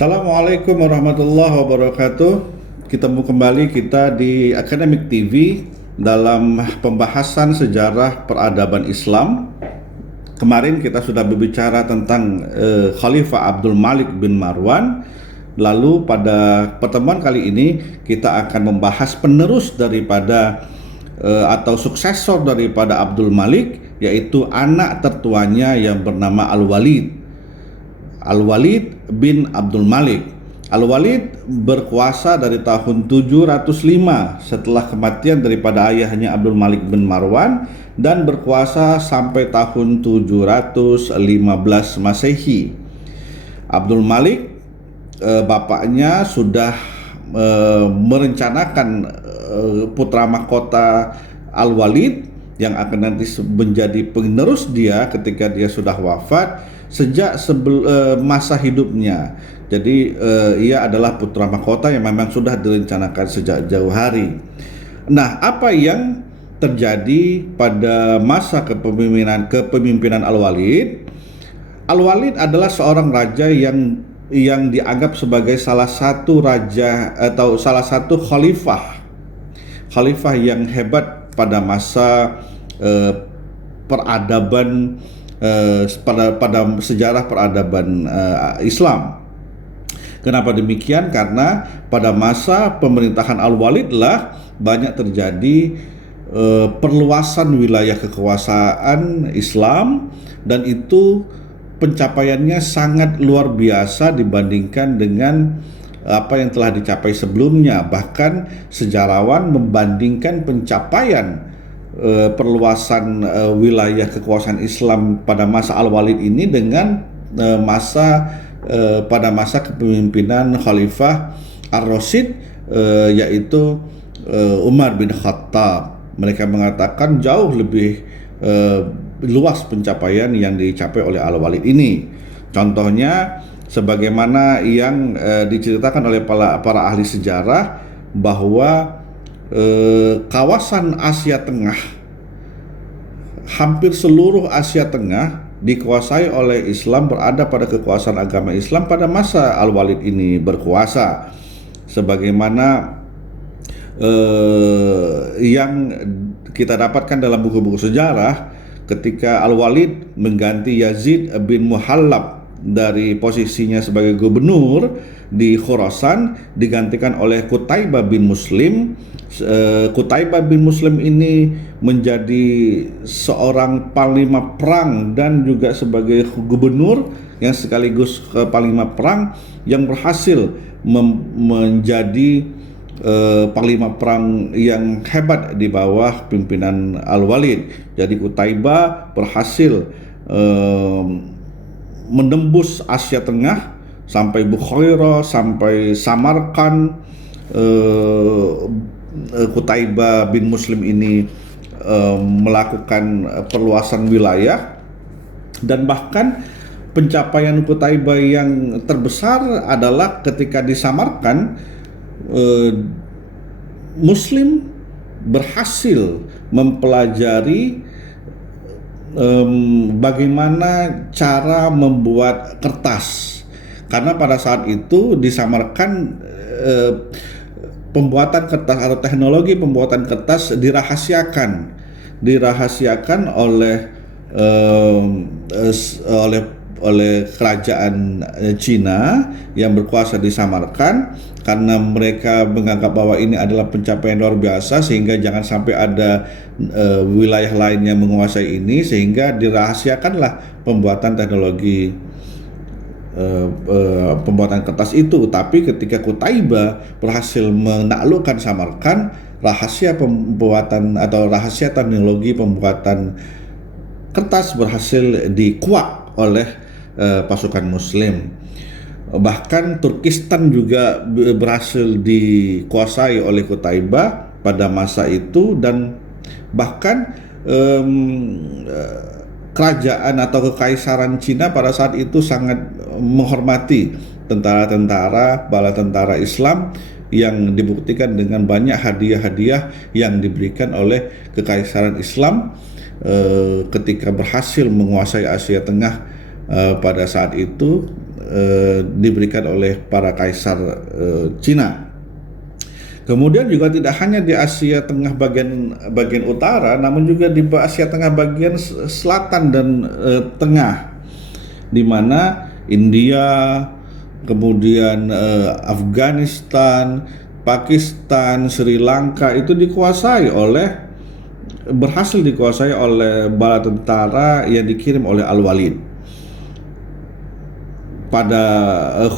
Assalamualaikum warahmatullahi wabarakatuh. Ketemu kembali kita di Academic TV dalam pembahasan sejarah peradaban Islam. Kemarin kita sudah berbicara tentang Khalifah Abdul Malik bin Marwan. Lalu pada pertemuan kali ini kita akan membahas penerus daripada atau suksesor daripada Abdul Malik, yaitu anak tertuanya yang bernama Al-Walid bin Abdul Malik. Al-Walid berkuasa dari tahun 705 setelah kematian daripada ayahnya Abdul Malik bin Marwan dan berkuasa sampai tahun 715 Masehi. Abdul Malik bapaknya sudah merencanakan putra mahkota Al-Walid yang akan nanti menjadi penerus dia ketika dia sudah wafat sejak masa hidupnya. Jadi ia adalah putra mahkota yang memang sudah direncanakan sejak jauh hari. Nah, apa yang terjadi pada masa kepemimpinan Al-Walid? Al-Walid adalah seorang raja yang dianggap sebagai salah satu raja atau salah satu khalifah yang hebat pada masa peradaban pada sejarah peradaban Islam. Kenapa demikian? Karena pada masa pemerintahan Al-Walid lah banyak terjadi perluasan wilayah kekuasaan Islam, dan itu pencapaiannya sangat luar biasa dibandingkan dengan apa yang telah dicapai sebelumnya. Bahkan sejarawan membandingkan pencapaian perluasan wilayah kekuasaan Islam pada masa Al-Walid ini dengan pada masa kepemimpinan Khalifah Ar-Rasyid, yaitu Umar bin Khattab. Mereka mengatakan jauh lebih luas pencapaian yang dicapai oleh Al-Walid ini. Contohnya sebagaimana yang diceritakan oleh para ahli sejarah bahwa kawasan Asia Tengah, hampir seluruh Asia Tengah dikuasai oleh Islam, berada pada kekuasaan agama Islam pada masa Al-Walid ini berkuasa. Sebagaimana yang kita dapatkan dalam buku-buku sejarah, ketika Al-Walid mengganti Yazid bin Muhallab dari posisinya sebagai gubernur di Khurasan, digantikan oleh Qutaibah bin Muslim. Qutaibah bin Muslim ini menjadi seorang panglima perang dan juga sebagai gubernur yang sekaligus panglima perang yang berhasil menjadi panglima perang yang hebat di bawah pimpinan Al-Walid. Jadi Qutaibah berhasil menembus Asia Tengah sampai Bukhairah, sampai Samarkand. Qutaibah bin Muslim ini melakukan perluasan wilayah, dan bahkan pencapaian Qutaibah yang terbesar adalah ketika di Samarkand Muslim berhasil mempelajari bagaimana cara membuat kertas, karena pada saat itu di Samarkand pembuatan kertas atau teknologi pembuatan kertas dirahasiakan oleh kerajaan Cina yang berkuasa di Samarkand, karena mereka menganggap bahwa ini adalah pencapaian luar biasa sehingga jangan sampai ada wilayah lain yang menguasai ini, sehingga dirahasiakanlah pembuatan teknologi pembuatan kertas itu. Tapi ketika Qutaibah berhasil menaklukkan Samarkand, rahasia pembuatan atau rahasia teknologi pembuatan kertas berhasil dikuak oleh pasukan Muslim. Bahkan Turkistan juga berhasil dikuasai oleh Qutaibah pada masa itu, dan bahkan kerajaan atau kekaisaran Cina pada saat itu sangat menghormati bala tentara Islam, yang dibuktikan dengan banyak hadiah-hadiah yang diberikan oleh kekaisaran Islam ketika berhasil menguasai Asia Tengah pada saat itu. diberikan oleh para kaisar Cina. Kemudian juga tidak hanya di Asia Tengah bagian utara, namun juga di Asia Tengah bagian selatan dan tengah, di mana India, kemudian Afghanistan, Pakistan, Sri Lanka itu berhasil dikuasai oleh bala tentara yang dikirim oleh Al-Walid. Pada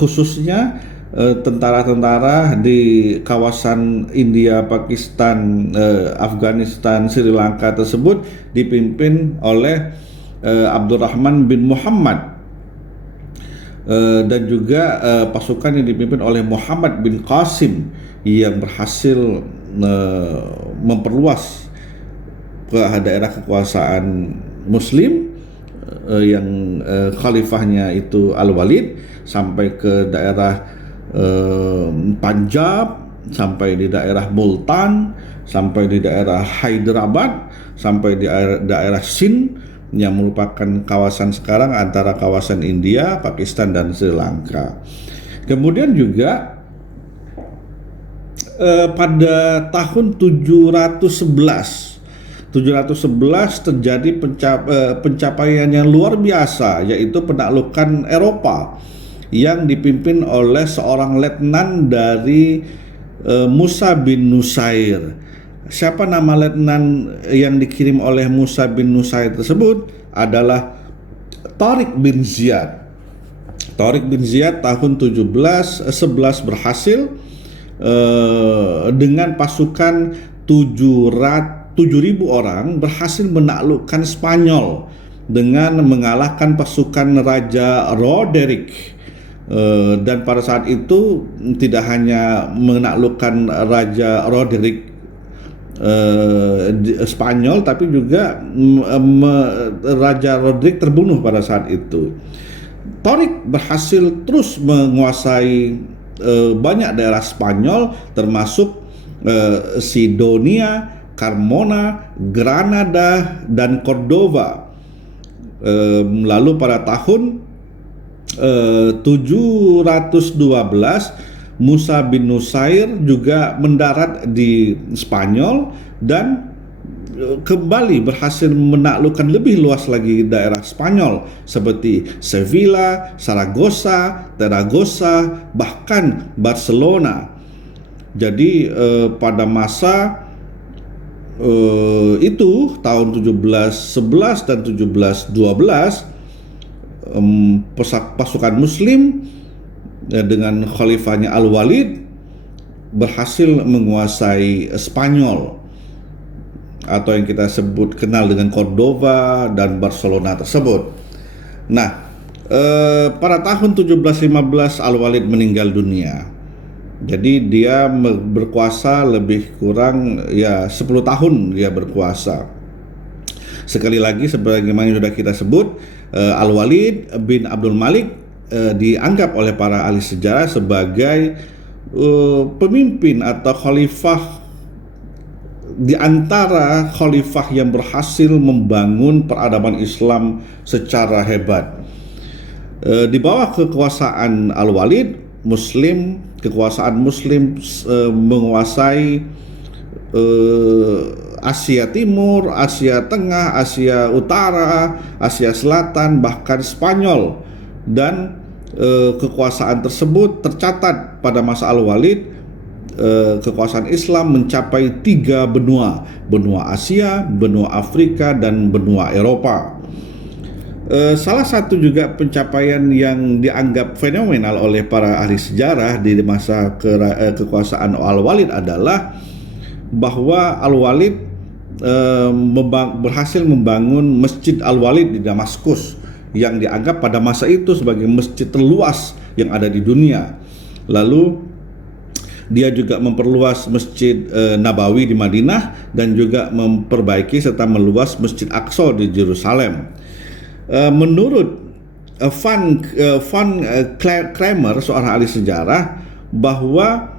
khususnya tentara-tentara di kawasan India, Pakistan, Afghanistan, Sri Lanka tersebut dipimpin oleh Abdurrahman bin Muhammad, dan juga pasukan yang dipimpin oleh Muhammad bin Qasim yang berhasil memperluas ke daerah kekuasaan Muslim yang khalifahnya itu Al-Walid sampai ke daerah Punjab, sampai di daerah Multan, sampai di daerah Hyderabad, sampai di daerah Sindh yang merupakan kawasan sekarang antara kawasan India, Pakistan dan Sri Lanka. Kemudian juga pada tahun 711 terjadi pencapaian yang luar biasa, yaitu penaklukan Eropa yang dipimpin oleh seorang letnan dari Musa bin Nusair. Siapa nama letnan yang dikirim oleh Musa bin Nusair tersebut? Adalah Tariq bin Ziyad. Tariq bin Ziyad tahun 1711 berhasil dengan pasukan 7.000 orang berhasil menaklukkan Spanyol dengan mengalahkan pasukan Raja Roderick. Dan pada saat itu tidak hanya menaklukkan Raja Roderick Spanyol, tapi juga Raja Roderick terbunuh pada saat itu. Tariq berhasil terus menguasai banyak daerah Spanyol, termasuk Sidonia, Carmona, Granada, dan Cordova. Lalu pada tahun 712 Musa bin Nusair juga mendarat di Spanyol dan kembali berhasil menaklukkan lebih luas lagi daerah Spanyol seperti Sevilla, Saragossa, Zaragoza, bahkan Barcelona. Jadi pada masa itu tahun 1711 dan 1712 pasukan Muslim dengan khalifahnya Al-Walid berhasil menguasai Spanyol atau yang kita kenal dengan Cordova dan Barcelona tersebut. Nah, pada tahun 1715 Al-Walid meninggal dunia. Jadi dia berkuasa lebih kurang 10 tahun dia berkuasa. Sekali lagi sebagaimana yang sudah kita sebut, Al-Walid bin Abdul Malik dianggap oleh para ahli sejarah sebagai pemimpin atau khalifah di antara khalifah yang berhasil membangun peradaban Islam secara hebat. Di bawah kekuasaan Al-Walid, kekuasaan Muslim menguasai Asia Timur, Asia Tengah, Asia Utara, Asia Selatan, bahkan Spanyol. Dan kekuasaan tersebut tercatat pada masa Al-Walid, kekuasaan Islam mencapai 3 benua: benua Asia, benua Afrika, dan benua Eropa. Salah satu juga pencapaian yang dianggap fenomenal oleh para ahli sejarah di masa kekuasaan Al-Walid adalah bahwa Al-Walid berhasil membangun Masjid Al-Walid di Damaskus yang dianggap pada masa itu sebagai masjid terluas yang ada di dunia. Lalu dia juga memperluas Masjid Nabawi di Madinah dan juga memperbaiki serta meluas Masjid Aqsa di Yerusalem. Menurut Van Kramer, seorang ahli sejarah, bahwa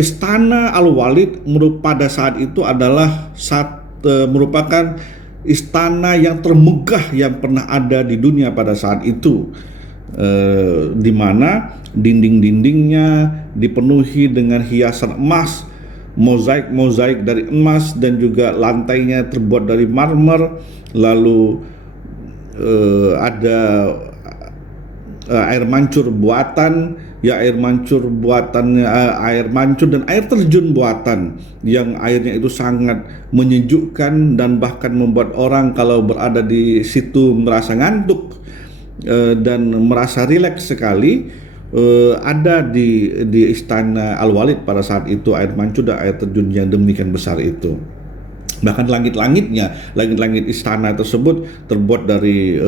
istana Al-Walid pada saat itu adalah merupakan istana yang termegah yang pernah ada di dunia pada saat itu. di mana dinding-dindingnya dipenuhi dengan hiasan emas, mozaik dari emas, dan juga lantainya terbuat dari marmer. Lalu ada air mancur buatan, air mancur buatan, air mancur dan air terjun buatan yang airnya itu sangat menyejukkan dan bahkan membuat orang kalau berada di situ merasa ngantuk dan merasa rileks sekali. Ada di Istana Al-Walid pada saat itu air mancur dan air terjun yang demikian besar itu. Bahkan langit-langit istana tersebut terbuat dari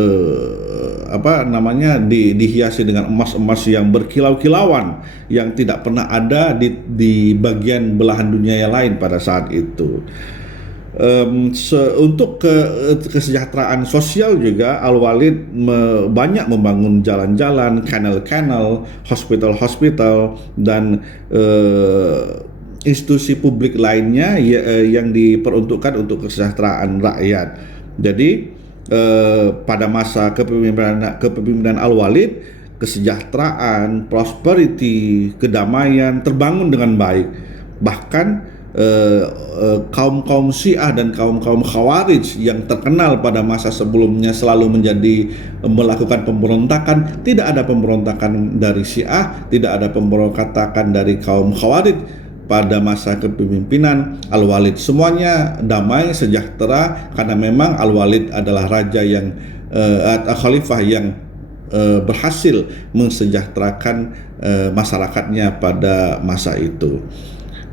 dihiasi dengan emas-emas yang berkilau-kilauan yang tidak pernah ada di bagian belahan dunia yang lain pada saat itu. Untuk kesejahteraan sosial juga, Al-Walid banyak membangun jalan-jalan, kanal-kanal, hospital-hospital, dan institusi publik lainnya yang diperuntukkan untuk kesejahteraan rakyat. Jadi pada masa kepemimpinan Al-Walid, kesejahteraan, prosperity, kedamaian terbangun dengan baik. Bahkan kaum-kaum Syiah dan kaum-kaum Khawarij yang terkenal pada masa sebelumnya selalu melakukan pemberontakan. Tidak ada pemberontakan dari Syiah, tidak ada pemberontakan dari kaum Khawarij pada masa kepemimpinan Al-Walid. Semuanya damai, sejahtera, karena memang Al-Walid adalah raja yang khalifah yang berhasil mensejahterakan masyarakatnya pada masa itu.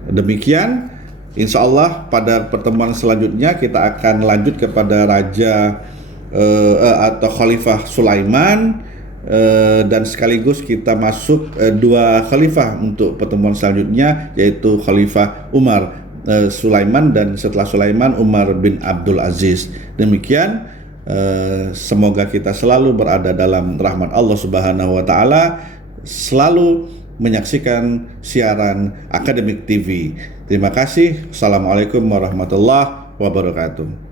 Demikian, insya Allah pada pertemuan selanjutnya kita akan lanjut kepada raja atau Khalifah Sulaiman, dan sekaligus kita masuk dua khalifah untuk pertemuan selanjutnya, yaitu Khalifah Umar Sulaiman, dan setelah Sulaiman Umar bin Abdul Aziz. Demikian, semoga kita selalu berada dalam rahmat Allah Subhanahu wa taala, selalu menyaksikan siaran Akademik TV. Terima kasih. Assalamualaikum warahmatullahi wabarakatuh.